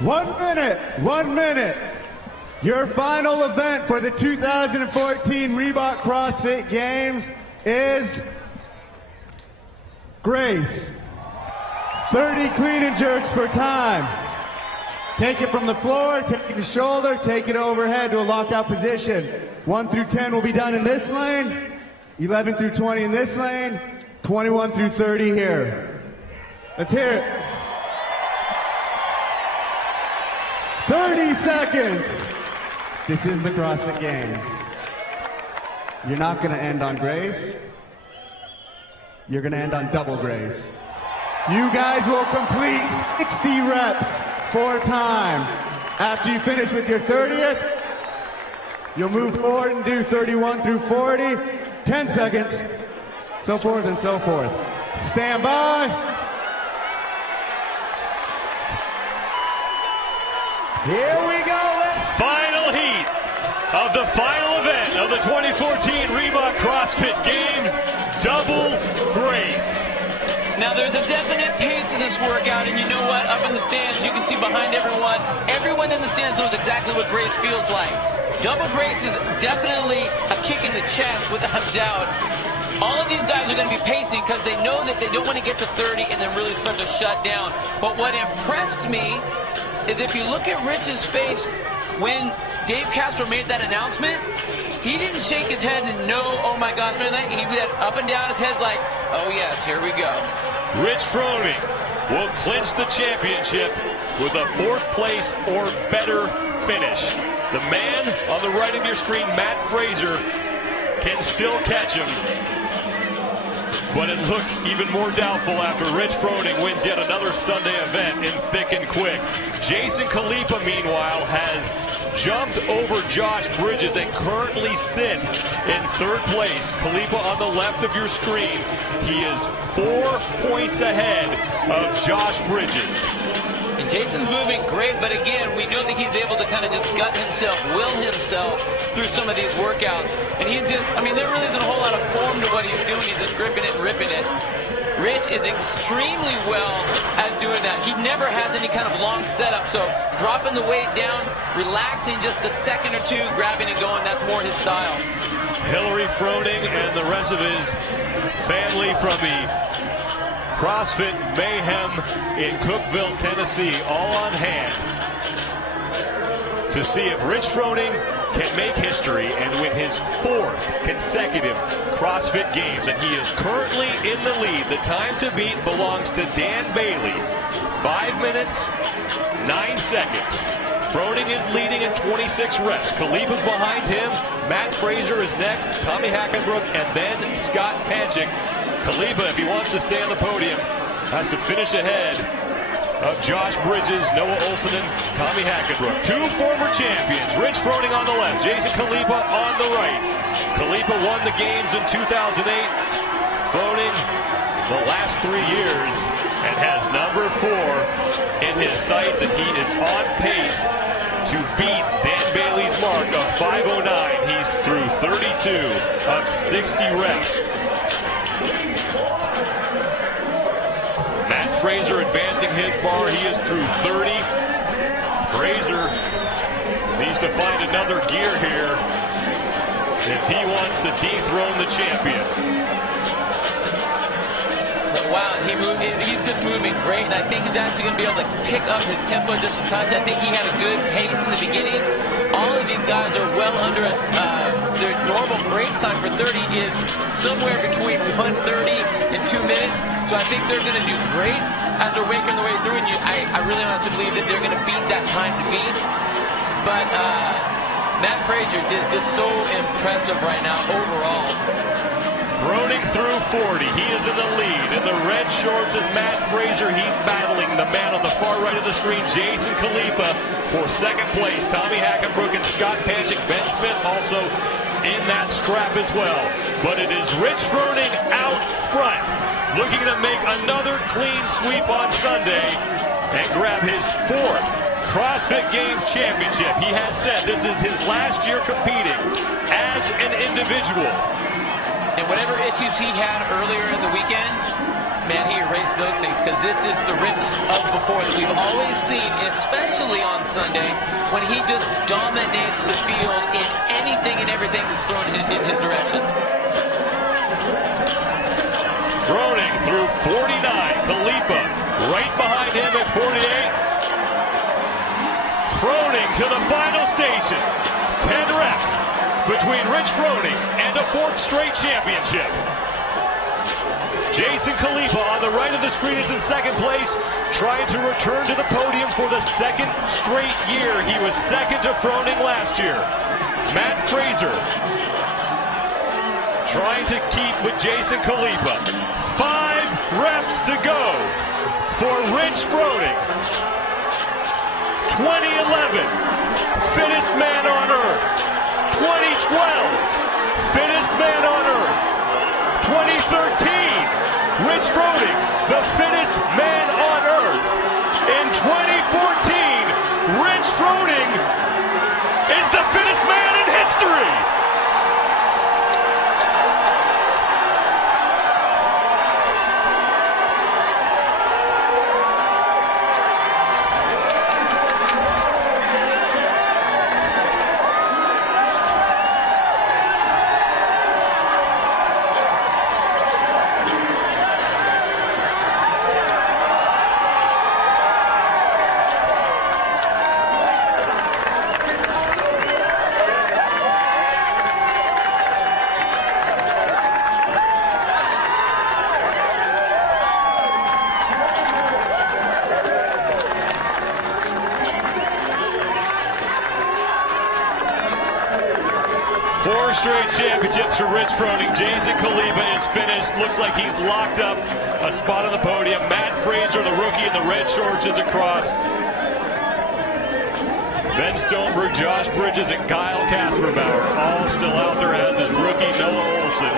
1 minute. Your final event for the 2014 Reebok CrossFit Games is Grace. 30 clean and jerks for time. Take it from the floor, take it to shoulder, take it overhead to a lockout position. 1 through 10 will be done in this lane, 11 through 20 in this lane, 21 through 30 here. Let's hear it. 30 seconds. This is the CrossFit Games. You're not gonna end on Grace. You're gonna end on double Grace. You guys will complete 60 reps for time. After you finish with your 30th, you'll move forward and do 31 through 40, 10 seconds, so forth and so forth. Stand by. Here we go. Final heat of the final event of the 2014 Reebok CrossFit Games, double Grace. Now there's a definite pace to this workout, and you know what? Up in the stands, you can see behind everyone in the stands knows exactly what Grace feels like. Double Grace is definitely a kick in the chest, without a doubt. All of these guys are going to be pacing because they know that they don't want to get to 30 and then really start to shut down. But what impressed me is if you look at Rich's face when Dave Castro made that announcement, he didn't shake his head and know, oh my gosh, he went up and down his head like, oh yes, here we go. Rich Froning will clinch the championship with a 4th place or better finish. The man on the right of your screen, Matt Fraser, can still catch him. But it looked even more doubtful after Rich Froning wins yet another Sunday event in thick and quick. Jason Khalipa, meanwhile, has jumped over Josh Bridges and currently sits in 3rd place. Khalipa on the left of your screen. He is 4 points ahead of Josh Bridges. And Jason's moving great, but again, we know that he's able to kind of just gut himself, will himself through some of these workouts. And he's just, I mean, there really isn't a whole lot of form to what he's doing. He's just gripping it and ripping it. Rich is extremely well at doing that. He never has any kind of long setup, so dropping the weight down, relaxing just a second or two, grabbing and going, that's more his style. Hillary Froning and the rest of his family from the CrossFit Mayhem in Cookeville, Tennessee, all on hand to see if Rich Froning can make history and win his 4th consecutive CrossFit Games. And he is currently in the lead. The time to beat belongs to Dan Bailey. 5 minutes, 9 seconds. Froning is leading at 26 reps. Khalipa's behind him. Matt Fraser is next. Tommy Hackenbrook, and then Scott Panchik. Khalipa, if he wants to stay on the podium, has to finish ahead of Josh Bridges, Noah Olson, and Tommy Hackenbrook. 2 former champions, Rich Froning on the left, Jason Khalipa on the right. Khalipa won the games in 2008. Froning the last 3 years and has number 4 in his sights, and he is on pace to beat Dan Bailey's mark of 5:09. He's through 32 of 60 reps. Matt Fraser advancing his bar. He is through 30. Fraser needs to find another gear here if he wants to dethrone the champion. Wow, he's just moving great, and I think he's actually going to be able to pick up his tempo just a touch. I think he had a good pace in the beginning. All of these guys are well under their normal race time for 30 is somewhere between 1:30 and 2 minutes. So I think they're going to do great as they're working their way through, and I really honestly believe that they're going to beat that time to beat. But Matt Fraser is just so impressive right now overall. Froning through 40. He is in the lead. In the red shorts is Matt Fraser. He's battling the man on the far right of the screen, Jason Khalipa, for 2nd place. Tommy Hackenbrook and Scott Panchik. Ben Smith also in that scrap as well. But it is Rich Froning out front, looking to make another clean sweep on Sunday and grab his 4th CrossFit Games championship. He has said this is his last year competing as an individual. And whatever issues he had earlier in the weekend, Man, he erased those things because this is the Rich of before that we've always seen, especially on Sunday, when he just dominates the field in anything and everything that's thrown in his direction. Froning through 49. Khalipa right behind him at 48. Froning to the final station. 10 reps between Rich Froning and a 4th straight championship. Jason Khalipa on the right of the screen is in 2nd place, trying to return to the podium for the 2nd straight year. He was 2nd to Froning last year. Matt Fraser trying to keep with Jason Khalipa. 5 reps to go for Rich Froning. 2011, fittest man on earth. 2012, fittest man on earth. 2013, Rich Froning, the fittest man on earth. In 2014, Rich Froning is the fittest man in history. Four straight championships for Rich Froning. Jason Khalipa is finished. Looks like he's locked up a spot on the podium. Matt Fraser, the rookie in the red shorts, is across. Ben Stoneberg, Josh Bridges, and Kyle Kasperbauer all still out there, as is rookie Noah Olson.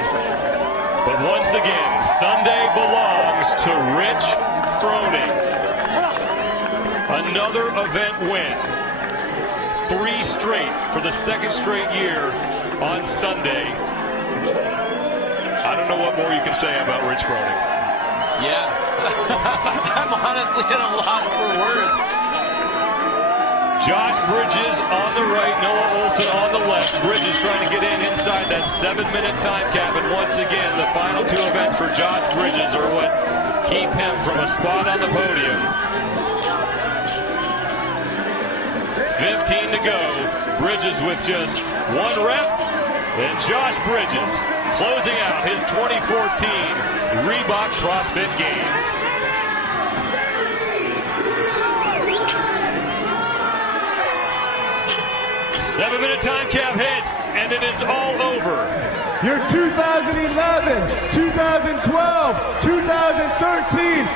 But once again, Sunday belongs to Rich Froning. Another event win. 3 straight for the 2nd straight year on Sunday. I don't know what more you can say about Rich Froning. Yeah, I'm honestly at a loss for words. Josh Bridges on the right, Noah Olson on the left. Bridges trying to get inside that 7-minute time cap, and once again, the final 2 events for Josh Bridges are what keep him from a spot on the podium. 15 to go. Bridges with just 1 rep. And Josh Bridges closing out his 2014 Reebok CrossFit Games. Seven-minute time cap hits, and it is all over. Your 2011, 2012, 2013